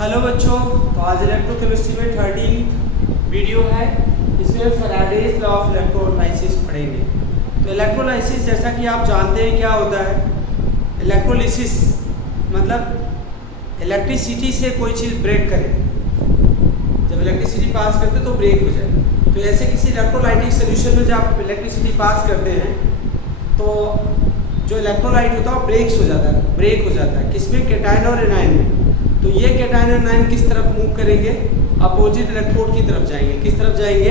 Hello बच्चों, तो आज इलेक्ट्रोकेमिस्ट्री में 13 वीडियो है। इसमें फैराडेज लॉ ऑफ इलेक्ट्रोलाइसिस पढ़ेंगे। तो इलेक्ट्रोलाइसिस जैसा कि आप जानते हैं क्या होता है। इलेक्ट्रोलिसिस मतलब इलेक्ट्रिसिटी से कोई चीज़ ब्रेक करे। जब इलेक्ट्रिसिटी पास करते तो ब्रेक हो जाए। तो ऐसे किसी इलेक्ट्रोलाइटिक सोल्यूशन में जब आप इलेक्ट्रिसिटी पास करते हैं तो जो इलेक्ट्रोलाइट होता है वो ब्रेक हो जाता है किसमें, कैटायन और एनायन में। तो ये कैटायन और एनायन किस तरफ मूव करेंगे, अपोजिट इलेक्ट्रोड की तरफ जाएंगे। किस तरफ जाएंगे,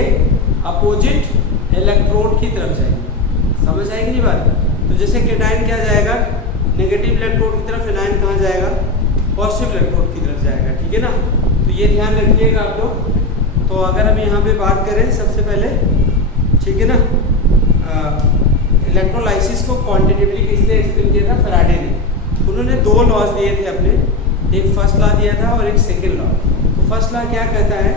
अपोजिट इलेक्ट्रोड की तरफ जाएंगे। समझ आएगी नहीं बात। तो जैसे कैटायन क्या जाएगा, नेगेटिव इलेक्ट्रोड की तरफ, एनायन कहाँ जाएगा, पॉजिटिव इलेक्ट्रोड की तरफ जाएगा। ठीक है ना। तो ये ध्यान रखिएगा आप लोग। तो अगर हम यहाँ पे बात करें सबसे पहले, ठीक है ना, इलेक्ट्रोलाइसिस को क्वांटिटेटिवली किसने एक्सप्लेन किया था, फैराडे ने। उन्होंने दो लॉज दिए थे अपने, एक फर्स्ट लॉ दिया था और एक सेकेंड लॉ। तो फर्स्ट लॉ क्या कहता है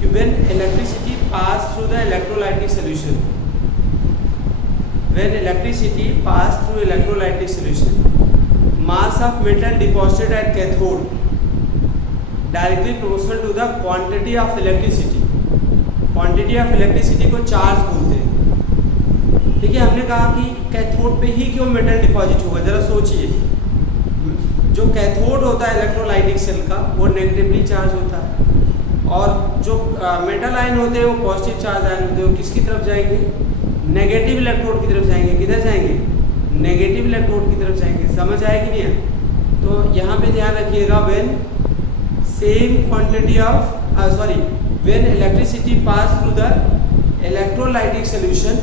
कि when electricity pass through the electrolytic solution, when electricity pass through electrolytic solution, mass of metal deposited at cathode directly proportional to the quantity of electricity. Quantity of electricity को charge बोलते हैं। देखिए, हमने कहा कि कैथोड पे ही क्यों metal deposit होगा, जरा सोचिए। जो कैथोड होता है इलेक्ट्रोलाइटिक सेल का वो नेगेटिवली चार्ज होता है, और जो मेटल आयन होते हैं वो पॉजिटिव चार्ज आयन होते हैं। वो किसकी तरफ जाएंगे, नेगेटिव इलेक्ट्रोड की तरफ जाएंगे। किधर जाएंगे, नेगेटिव इलेक्ट्रोड की तरफ जाएंगे। समझ आएगी नहीं। तो यहाँ पे ध्यान रखिएगा, when same quantity of when electricity pass through the electrolytic solution,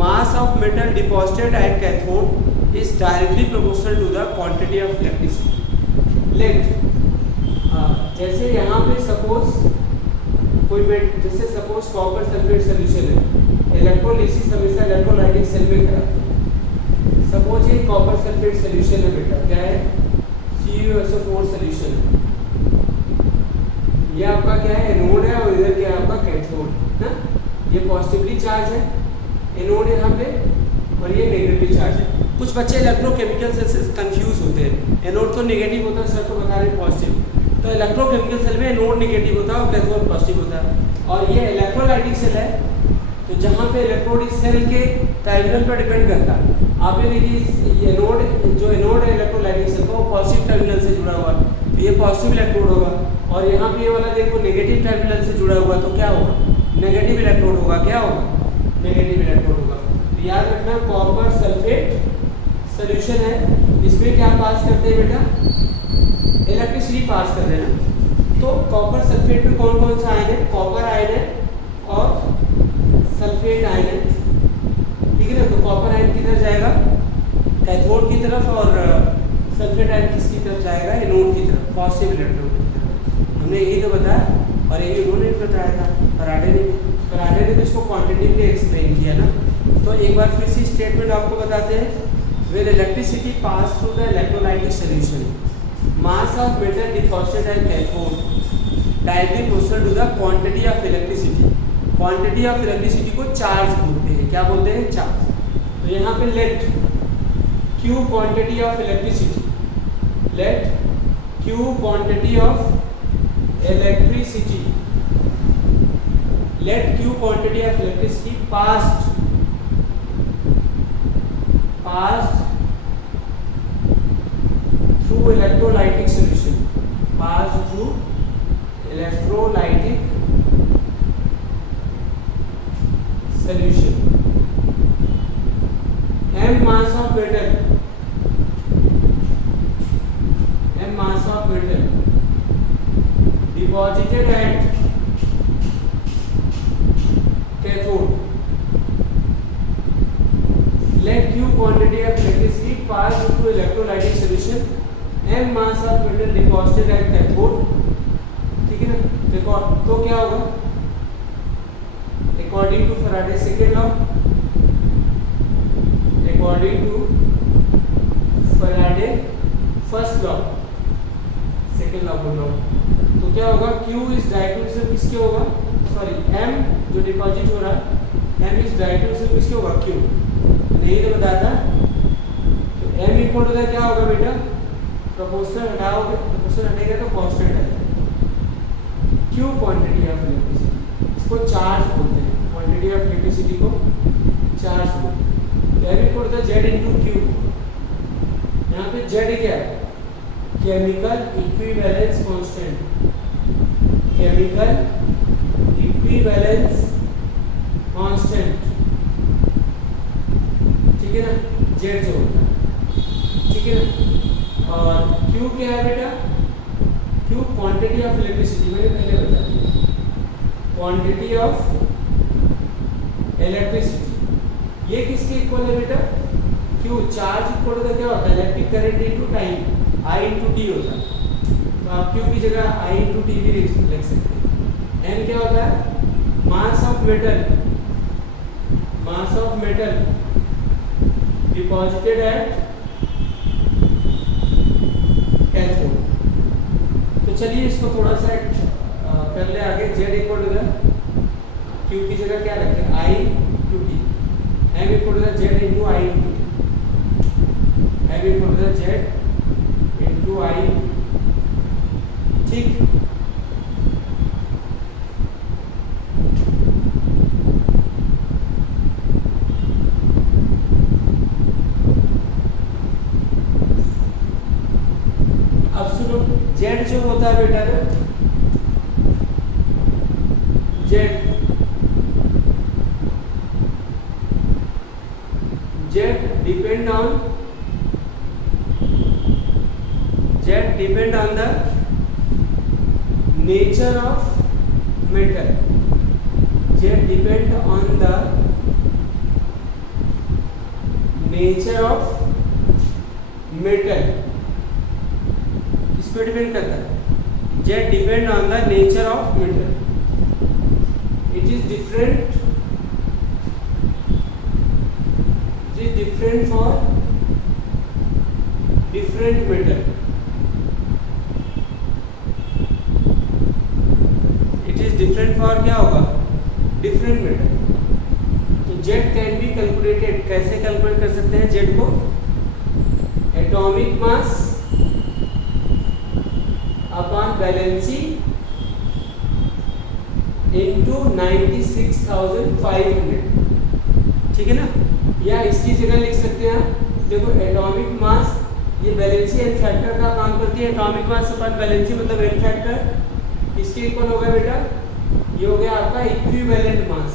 mass of metal deposited at cathode is directly proportional to the quantity of electricity. जैसे यहाँ पे सपोज कॉपर सल्फेट सोल्यूशन है। इलेक्ट्रोलिसिस हमेशा इलेक्ट्रोलाइटिक सेल में कराते हैं। Suppose ये copper sulphate solution है बेटा, क्या है, CuSO4 सोल्यूशन। ये आपका क्या है, एनोड है, और इधर क्या है आपका कैथोड ना। ये पॉजिटिवली चार्ज है एनोड यहाँ पे, और ये नेगेटिव चार्ज है। कुछ बच्चे इलेक्ट्रोकेमिकल से कंफ्यूज होते हैं। एनोड तो नेगेटिव होता है, सर तो बता रहे हैं पॉजिटिव। तो इलेक्ट्रोकेमिकल सेल में एनोड नेगेटिव होता है और कैथोड पॉजिटिव होता है। और ये इलेक्ट्रोलाइटिक सेल है, तो जहाँ पे इलेक्ट्रोड इस सेल के टर्मिनल पर डिपेंड करता है। आप ये देखिए, जो एनोड है इलेक्ट्रोलाइटिक सेल का, वो पॉजिटिव टर्मिनल से जुड़ा हुआ है, तो ये पॉजिटिव इलेक्ट्रोड होगा। और यहाँ पे ये वाला देखो नेगेटिव टर्मिनल से जुड़ा हुआ, तो क्या होगा, नेगेटिव इलेक्ट्रोड होगा। क्या होगा, नेगेटिव इलेक्ट्रोड होगा। तो याद रखना, कॉपर सल्फेट सोल्यूशन है, इसमें क्या पास करते हैं बेटा, इलेक्ट्रिसिटी पास कर रहे हैं। तो कॉपर सल्फेट में कौन कौन सा आयन है, कॉपर आयन है और सल्फेट आयन है। ठीक है ना। तो कॉपर आयन किधर जाएगा, कैथोड की तरफ, और सल्फेट आयन किसकी तरफ जाएगा, एनोड की तरफ, पॉजिटिव इलेक्ट्रोड की तरफ। हमने यही तो बताया, और यही उन्होंने बताया था, फैराडे ने तो इसको क्वांटिटेटिवली एक्सप्लेन किया ना। तो एक बार फिर से स्टेटमेंट आपको बताते हैं। When electricity pass through the electrolytic solution, mass of metal deposited at cathode directly proportional to the quantity of electricity. Quantity of electricity को चार्ज बोलते हैं। क्या बोलते हैं, चार्ज। तो यहाँ पे let q quantity of electricity, let q quantity of electricity, let q quantity of electricity passed through electrolytic solution, passed through electrolytic solution, m mass of metal deposited at cathode, let q quantity of electricity pass through electrolytic solution, m mass of metal deposited at cathode। ठीक है ना। देखो तो क्या होगा, according to Faraday second law, according to Faraday first law, second law बोल रहा हूँ। तो क्या होगा, q इज डायरेक्टली किसके होगा, सॉरी m जो डिपॉजिट हो रहा है, m इज डायरेक्टली किसके होगा, q। नहीं तो बताया था। तो m इक्वल टू क्या होगा बेटा, प्रोपोर्शनल हटाओगे, प्रोपोर्शनल हटेगा तो कांस्टेंट है। क्यू क्वांटिटी ऑफ इलेक्ट्रिसिटी, इसको चार्ज बोलते हैं, क्वांटिटी ऑफ इलेक्ट्रिसिटी को चार्ज बोलते हैं। यानी equal to Z into q. यहाँ पे जेड क्या है? Chemical equivalence constant, chemical equivalence constant, ठीक है ना, जेड जो होता है, ठीक है ना। और क्यू क्या है बेटा? क्यू क्वांटिटी ऑफ इलेक्ट्रिसिटी, मैंने पहले बताया क्वांटिटी ऑफ इलेक्ट्रिसिटी। ये किसके इक्वल है बेटा? क्यू चार्ज इक्वल होता क्या होता है? इलेक्ट्रिक करंट इनटू टाइम, आई इंटू टी होता है। तो आप क्यू की जगह आई इंटू टी भी लिख सकते हैं। एन क्या होता है? मास of metal, mass of metal deposited at cathode. तो चलिए इसको थोड़ा सा कर ले आगे। जेड इक्वल टू क्यू की जगह क्या रखें? I to T. M equal to Z into I into T, M equal to Z into I, ठीक। अब सुनो, जेड जो होता है बेटा ना, Z depend on the nature of metal, Z depend on the nature of metal, इस पे डिपेंड करता है। Z depend on the nature of metal, it is different for different metal, it is different for क्या होगा? different metal। तो Z can be calculated, कैसे calculate कर सकते हैं जेड को? Atomic mass upon valency into 96,500, ठीक है ना। या इसकी जगह लिख सकते हैं, देखो एटॉमिक मास, ये वैलेंसी एन फैक्टर का काम करती है। एटॉमिक मास अपन वैलेंसी मतलब एन फैक्टर, किसके इक्वल होगा बेटा? ये हो गया आपका इक्विवेलेंट मास,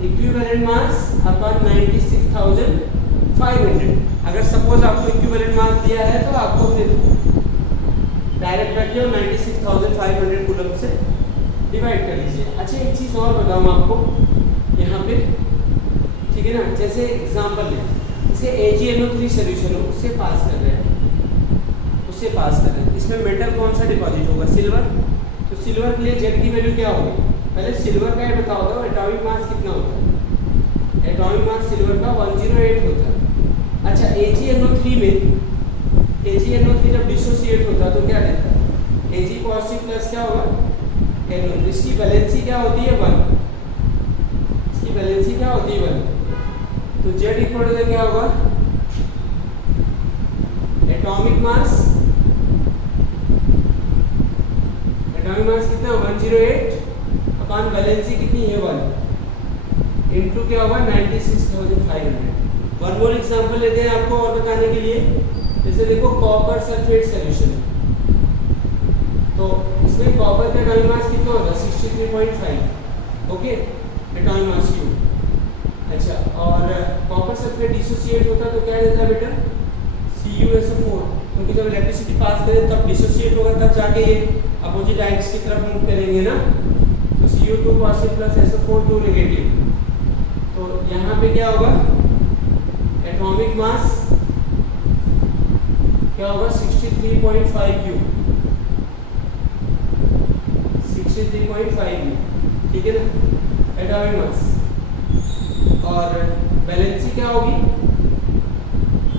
इक्विवेलेंट मास अपन 96,500। अगर सपोज आपको इक्विवेलेंट मास दिया है तो आपको फिर डायरेक्ट रखिए और 96,500 कूलम से डिवाइड कर लीजिए। अच्छा एक चीज़ और बताऊँ आपको यहाँ पे, ठीक है ना। जैसे एग्जांपल लें, जैसे AgNO3 सोल्यूशन हो, उससे पास कर रहे हैं, उससे पास कर रहे हैं, इसमें मेटल कौन सा डिपॉजिट होगा? सिल्वर। तो सिल्वर के लिए जेड की वैल्यू क्या होगी? पहले सिल्वर का ये बताओ दो, एटॉमिक मास कितना होता है? एटॉमिक मास सिल्वर का 108 होता है। अच्छा AgNO3 में, AgNO3 जब डिसोसिएट होता है तो क्या देता है? Ag पॉजिटिव प्लस क्या होगा? NO। इसकी वैलेंसी क्या होती है? 1। इसकी वैलेंसी क्या होती है? 1। तो जेड इक्वल टू क्या होगा? एटॉमिक मास, एटॉमिक मास कितना? 108 अपॉन वैलेंसी कितनी है? 1 इनटू क्या होगा? 96,500। वन मोर एग्जांपल लेते हैं आपको और बताने के लिए। जैसे देखो कॉपर सल्फेट सॉल्यूशन, तो इसमें कॉपर का एटॉमिक मास कितना होगा? 63.5, ओके, एटॉमिक मास क्यू। अच्छा, और कॉपर सल्फेट डिसोसिएट होता तो क्या देता बेटा? CuSO4, क्योंकि जब इलेक्ट्रिसिटी पास करे तब डिसोसिएट होगा, तब जाके ये अपोजिट आयंस की तरफ मूव करेंगे ना। तो Cu2 positive plus SO4 2 negative. तो यहाँ पे क्या होगा? एटॉमिक मास क्या होगा? 63.5 क्यू, 63.5 क्यू, ठीक है ना, एटॉमिक मास। और वैलेंसी क्या होगी?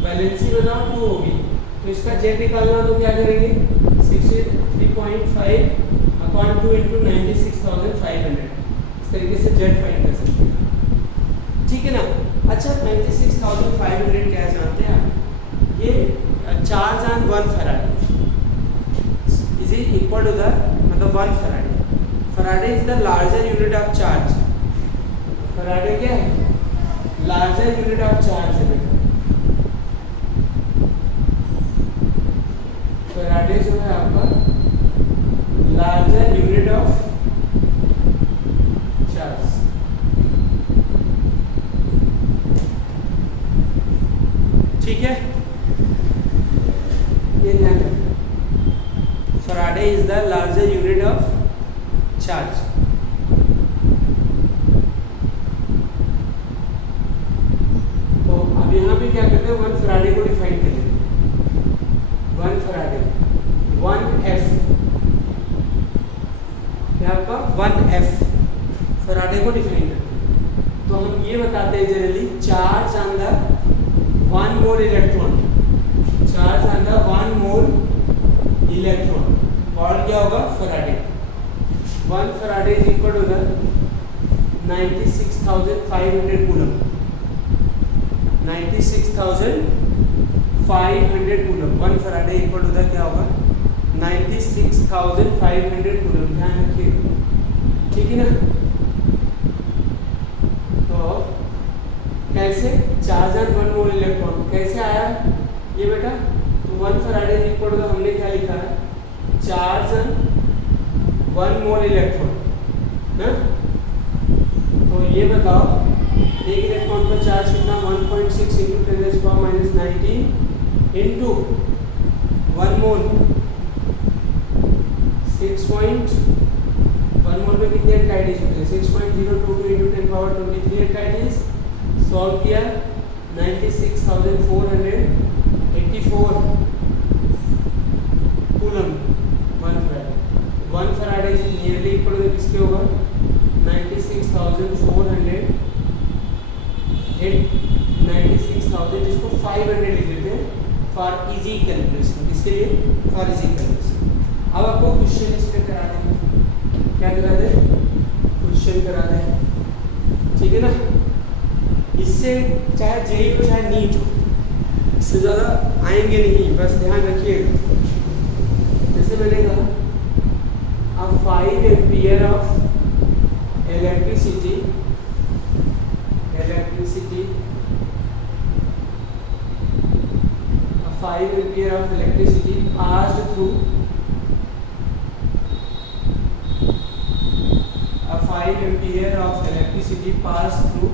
वैलेंसी बताओ 2 होगी। तो इसका जेड निकालना तो क्या करेंगे? 63.5 अपॉन 2 इंटू 96,500, इस तरीके से जेड फाइंड कर सकते हैं, ठीक है ना। अच्छा 96,500 क्या जानते हैं आप? ये charge on 1 farad is equal to the, मतलब मतलब 1 Faraday. Faraday is the larger unit of charge. Faraday क्या है? लार्जर यूनिट ऑफ चार्ज है बेटा। फराडे जो है आपका लार्जर यूनिट ऑफ चार्ज। ठीक है, ये ध्यान रखना, Faraday is the larger unit of charge. तो अब यहाँ पे क्या करते हैं, 1 फराडे को डिफाइन कर लेते हैं। 1 फराडे 1F, क्या आपका 1F फराडे को डिफाइन करते हैं। तो हम ये बताते हैं generally charge on the 1 mole electron, charge on the 1 mole electron called क्या होगा? Faraday. 1 Faraday is equal to the 96,500 coulomb. 96,500 coulomb. 1 Faraday equal to the क्या होगा? 96,500 कूलम। ध्यान रखिएगा, ठीक है ना। तो कैसे चार्ज ऑन 1 मोल इलेक्ट्रॉन कैसे आया ये बेटा? तो 1 फराडे इक्वल टू हमने क्या लिखा है? चार्ज ऑन 1 मोल इलेक्ट्रॉन ना। तो ये बताओ एक इलेक्ट्रॉन का चार्ज कितना? 1.6 इंटू 10⁻19 इंटू 1 मोल 6.1 मोल में कितने एल्काइड्स होते हैं? 6.022 इंटू 10⁻23 एल्काइड्स। सॉल्व किया 96,484 coulomb 1 Faraday. 1 Faraday is nearly equal to किसके होगा? 96,000 जिसको 500 लिख देते हैं फॉर इजी कैलकुलेशन। किसके लिए? For easy calculation. अब आपको क्वेश्चन इस पे करा देंगे, क्या करा दे? क्वेश्चन करा दे, ठीक है ना। इससे चाहे जेई हो चाहे नीट हो, इससे ज़्यादा आएंगे नहीं, बस ध्यान रखिएगा। जैसे मैंने कहा अब 5 ampere of electricity a 5 ampere of electricity passed through a 5 ampere of electricity passed through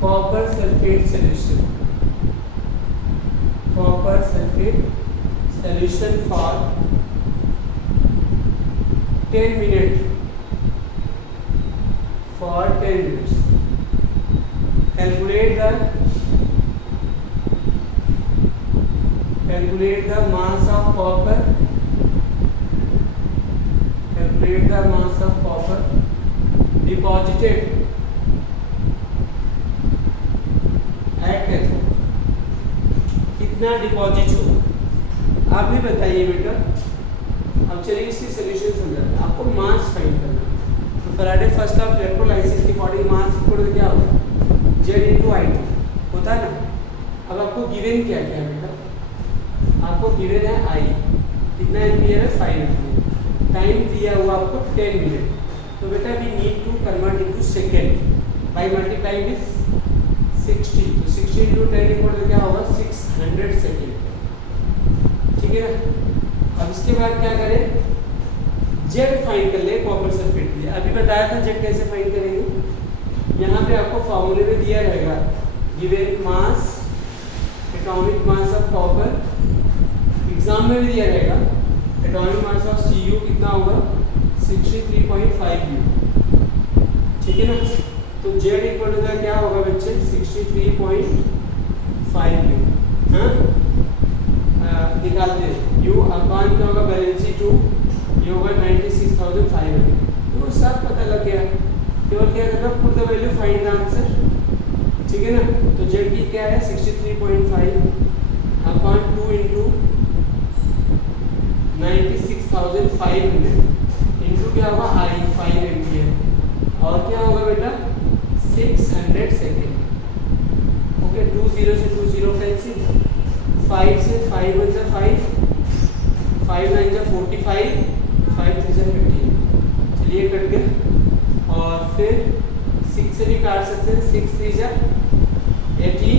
copper sulfate solution for 10 minutes. Calculate the mass of copper. Deposited at cathode. कितना डिपॉजिट हो आप भी बताइए बेटा। अब चलिए इसकी सोल्यूशन समझाते हैं। आपको मास फाइंड करना है। तो फराडे फर्स्ट ऑफ इलेक्ट्रोलाइसिस के अकॉर्डिंग मास इक्वल टू क्या होगा? Z into IT होता है ना। अब आपको गिवन क्या क्या है बेटा? आपको गिवन है I, कितना एम्पियर है? 5 एम्पियर। टाइम दिया हुआ आपको 10 मिनट। तो बेटा we need to convert into second by multiplying with 60। तो 60 into 10 इक्वल टू क्या होगा? 600 सेकेंड, ठीक है ना। अब इसके बाद क्या करें? जेड फाइंड कर ले कॉपर सल्फेट के लिए। अभी बताया था जेड कैसे फाइंड करेंगे। यहाँ पे आपको फॉर्मूले में दिया रहेगा given mass, atomic mass of copper. Exam में भी दिया रहेगा एटॉमिक मास ऑफ Cu कितना होगा? 63.5 U, ठीक है ना। तो जेड इक्वल टू क्या होगा बच्चे? 63.5 U। हाँ निकालते हैं। U अपॉन क्या होगा? बैलेंसी 2, ये होगा 96,500। तो सब पता लग गया, केवल क्या करना? Put the value, find the answer, ठीक है ना। तो जेड की क्या है? 63.5 अपॉन 2 इंटू 96,500 इंटू क्या होगा? I 5 एम्पियर और क्या होगा बेटा? 600 सेकेंड। ओके, 2 0 से 2 0 कैंसिल, 5 से 5 1 जा 5, 5 9 जा 45, 5 3 जा 15, चलिए कट गया। और फिर 6 से भी काट सकते हैं, 6 3 जा 18,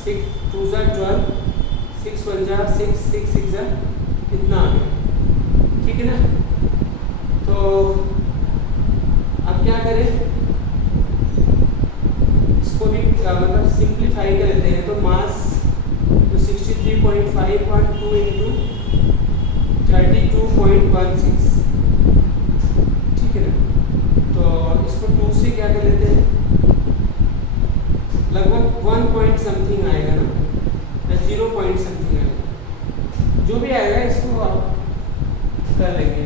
6 2 जा 12, 6 1 जा 6, 6 6 जा इतना आ गया, ठीक है ना। तो अब क्या करें, इसको भी मतलब सिंप्लीफाई कर लेते हैं। तो मास तो 63.5.2 इंटू 32.16, ठीक है ना। तो इसको 2 से क्या कर लेते हैं, लगभग 1 पॉइंट समथिंग आएगा ना, या 0 पॉइंट समथिंग आएगा, जो भी आएगा इसको आप कर लेंगे।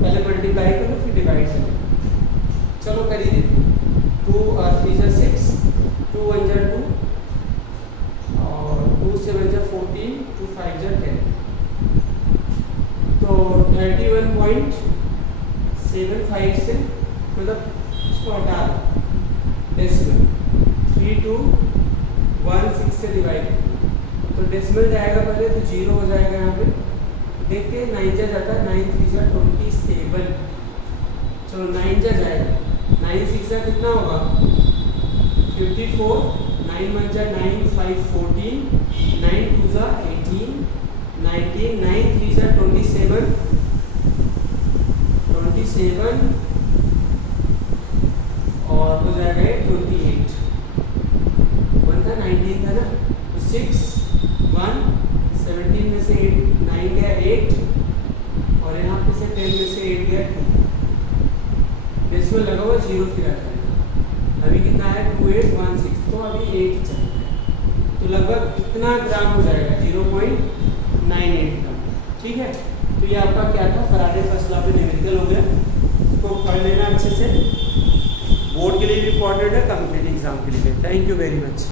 पहले मल्टीप्लाई करो फिर डिवाइड करो, चलो कर ही देते। 2 और 3 जा 6, 2 1 जा 2, और 2 7 जा 14, 2 5 जा 10, तो 31.75 से मतलब इसको हटा दो, डेसिमल 3216 से डिवाइड, तो डेसिमल जाएगा पहले तो 0 हो जाएगा यहाँ पे, देख के 9 जा जाता है, 9 3 जा 27, चलो 9 जा जाएगा, 9 6 जा कितना होगा 54, 9 1 जा 9 5 14, 9 2 जा 18 19, 9 3 जा 27 और हो जाएगा 28, 1 था 19 था ना, तो 6 1 17 में से 9 गया 8, और यहाँ पे से 10 में से 8 गया 2, डेसिमल लगा हुआ 0 फिर आता है। अभी कितना है 2816, तो अभी 8 चल रहा है, तो लगभग कितना ग्राम हो जाएगा 0.98 ग्राम, ठीक है। तो ये आपका क्या था, फराडे फर्स्ट लॉ पे न्यूमेरिकल हो गया, इसको पढ़ लेना अच्छे से, बोर्ड के लिए भी इम्पोर्टेंट है, कॉम्पिटिटिव एग्जाम के लिए। Thank you very much.